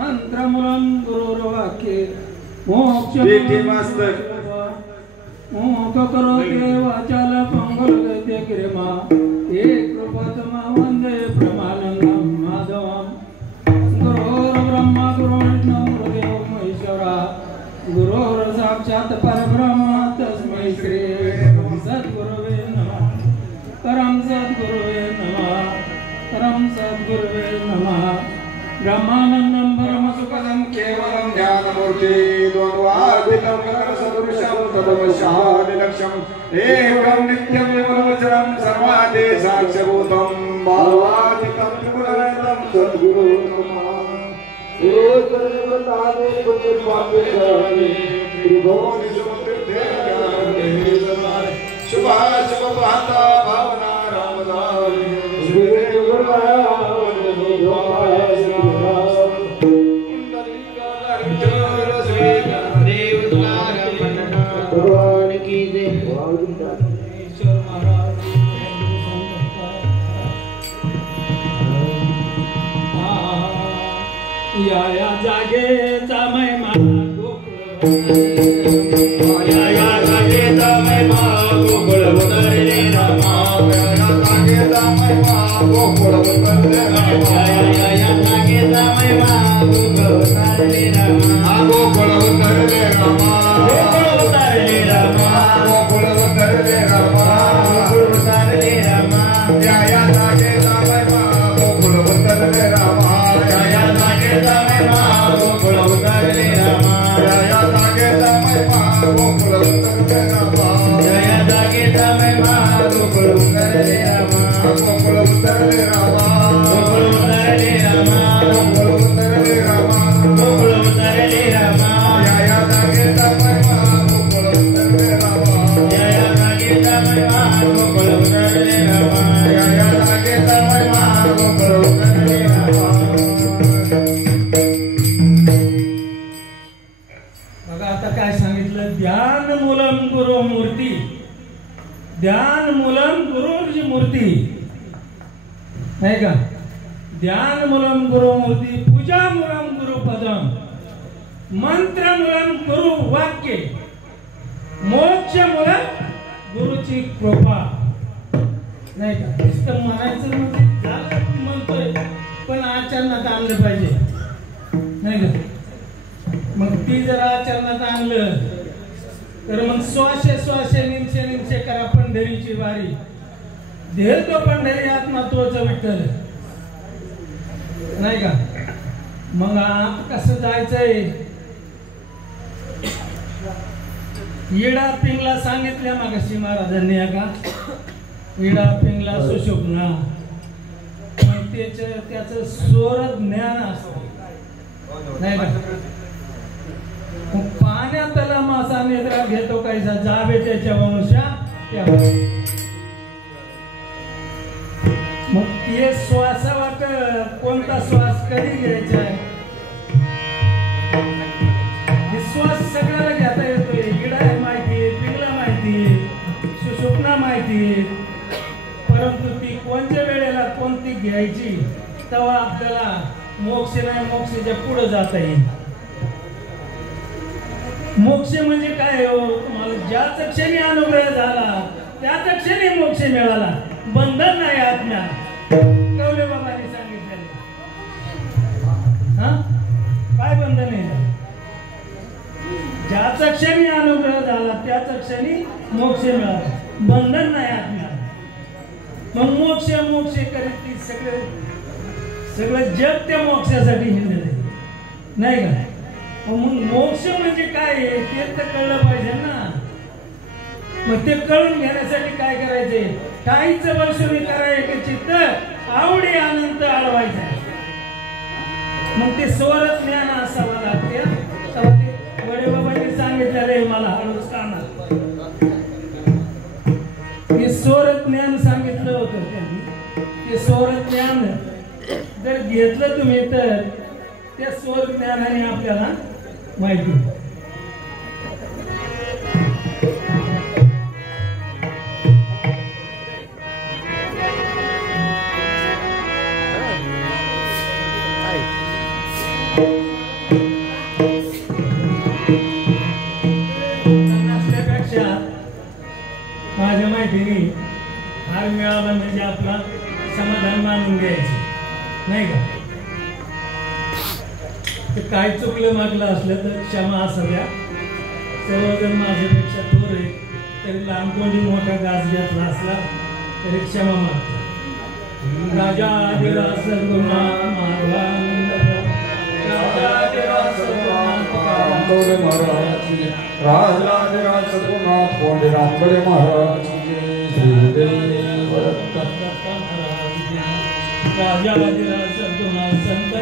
मंत्रमूलं गुरुर्वाक्ये मोक्ष मोक्ष करोति वाचाल पंगुलगते क्रिमा एक कृपतमा वंदे प्रमानन्दं माधवं गुरुर्ब्रह्मा गुरुर्विष्णु गुरुदेवो महेश्वरा गुरुर् साक्षात् परब्रह्म तस्मै श्री सद्गुरुवे नमः परम सद्गुरुवे नमः परम सद्गुरुवे नमः ब्रह्मानन्दं परमसुखदं केवलं ज्ञानमूर्ति द्वन्द्वातीतं गगनसदृशं तदवशादिलक्ष्यम् एकं नित्यं विमलवचनं सर्वादि साक्षभूतं भावातीतं त्रिगुणरहितं सद्गुरो नमः गुरुर्गुरुतादे गुरुर्वाक्येश्वरी त्रिभुवनेश्वरी शुभाशुभभाता भावना रामदारी श्री भगवान की जय ईश्वर महाराज या जागेचा महिमा या जागेचा महिमा गोकुळ उतरले रामा जागेचा महिमा गोकुळ उतरले रामा या जागेचा महिमा गोकुळ उतरले रामा गोकुळ उतरले रामा गोकुळ उतरले रामा गोकुळ उतरले रामा गोकुळ उतरले रामा या जागेचा महिमा गोकुळ उतरले रामा या जागेचा महिमा गोकुळ उतरले रामा या जागेचा महिमा गोकुळ उतरले रामा या जागेचा महिमा गोकुळ उतरले रामा गोकुळ उतरले रामा गोकुळ उतरले रामा गोकुळ उतरले रामा गोकुळ उतरले रामा या जागेचा महिमा गोकुळ उतरले रामा या जागेचा महिमा गोकुळ उतरले रामा या जागेचा महिमा गोकुळ उतरले रामा बघा आता काय सांगितलं ध्यान मूलम गुरु मूर्ती ध्यान मूलम गुरुची मूर्ती नाही का ध्यान मूलम गुरु मूर्ती पूजा मूलम गुरु पदम मंत्र मूलम गुरु वाक्य मोक्ष मूलम गुरुची कृपा नाही का नुसतं म्हणायचं म्हणजे झालं म्हणतोय पण आचरणात आणलं पाहिजे नाही का मग ती जर आचरणात आणलं तर मग श्वासे श्वासे निमशे निमशे करा पंढरीची वारी देह तो पंढरी आत्मा तोच विठ्ठल नाही का मग आता कसं जायचंय येडा पिंगला सांगितल्या मागाशी महाराजांनी का येडा पिंगला सुशोभना त्याचं स्वर ज्ञान असतं नाही का पाण्यातला मासा नेत्रा घेतो कायसा जावे त्याच्या वंशा मग ते श्वासावाट कोणता श्वास कधी घ्यायचा आहे श्वास सगळ्याला घेता येतोय इडा माहिती पिंगला माहिती सुषुप्ना माहिती परंतु ती कोणत्या वेळेला कोणती घ्यायची तेव्हा आपल्याला मोक्ष नाही मोक्षाच्या पुढे जाता येईल मोक्ष म्हणजे काय हो तुम्हाला ज्याच क्षणी अनुग्रह झाला त्याच क्षणी मोक्ष मिळाला बंधन नाही आत्म्यात कवले बाबांनी सांगितले हा काय बंधन आहे ज्याच क्षणी अनुग्रह झाला त्याच क्षणी मोक्ष मिळाला बंधन नाही आत्म्यात मग मोक्ष मोक्ष करीत ती सगळं जग त्या मोक्षासाठी हिंडले नाही का मग मोक्ष म्हणजे काय ते तर कळलं पाहिजे ना मग ते कळून घेण्यासाठी काय करायचे काहीच वर्षोनी करायचे चित्त आवडी आनंद आळवायचा मग ते स्वर ज्ञान असावं लागते तेव्हा ते वडेबाबांनी सांगितलेलं आहे मला हळूच कानात ते स्वर ज्ञान सांगितलं होतं त्यांनी ते स्वर ज्ञान जर घेतलं तुम्ही तर त्या स्वर ज्ञानाने आपल्याला माहिती Hi. ठिकाणी हार मिळाला म्हणजे आपला समाधान मानून घ्यायचं नाही का. तर काय चुकलं मागलं असलं तर क्षमा असाव्या. सर्वजण माझ्यापेक्षा थोर आहे तरी लहान कोणी मोठा घास घेतला असला तरी क्षमा मागतो. राजा आदिराज सद्गुरुनाथ माधवानंद राजा आदिराज सद्गुरुनाथ रामदेव महाराज की जय. राजाधिराज सद्गुरुनाथ कोंडे रामदेव महाराज की जय. श्रीदेव दत्त राजा आदिराज सद्गुरुनाथ संत